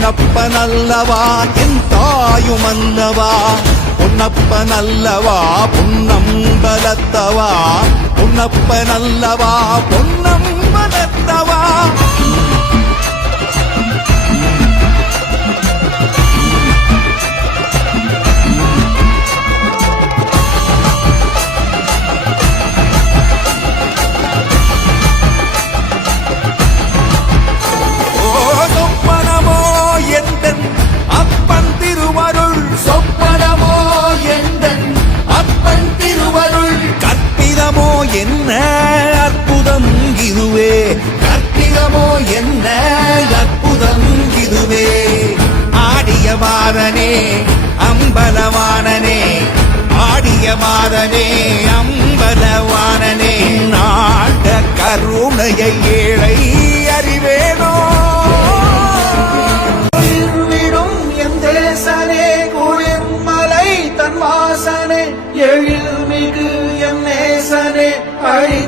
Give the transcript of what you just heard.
என்னப்பனல்லவா என் தாயும் அல்லவா பொன்னப்பனல்லவா பொன்னம்பலத்தவா? பொன்னப்பனல்லவா பொன்னம்பலத்தவா? என்ன அற்புதம் இதுவே? கற்பிதமோ என்ன அற்புதம் இதுவே? ஆடிய மாதனே அம்பலவானனே ஆடிய மாதனே அம்பலவானனே நாட கருணையை ஏழை அறிவேனோ? குளிர்மலை தன் வாசனே எழில் மிகு என் நேசனே Hare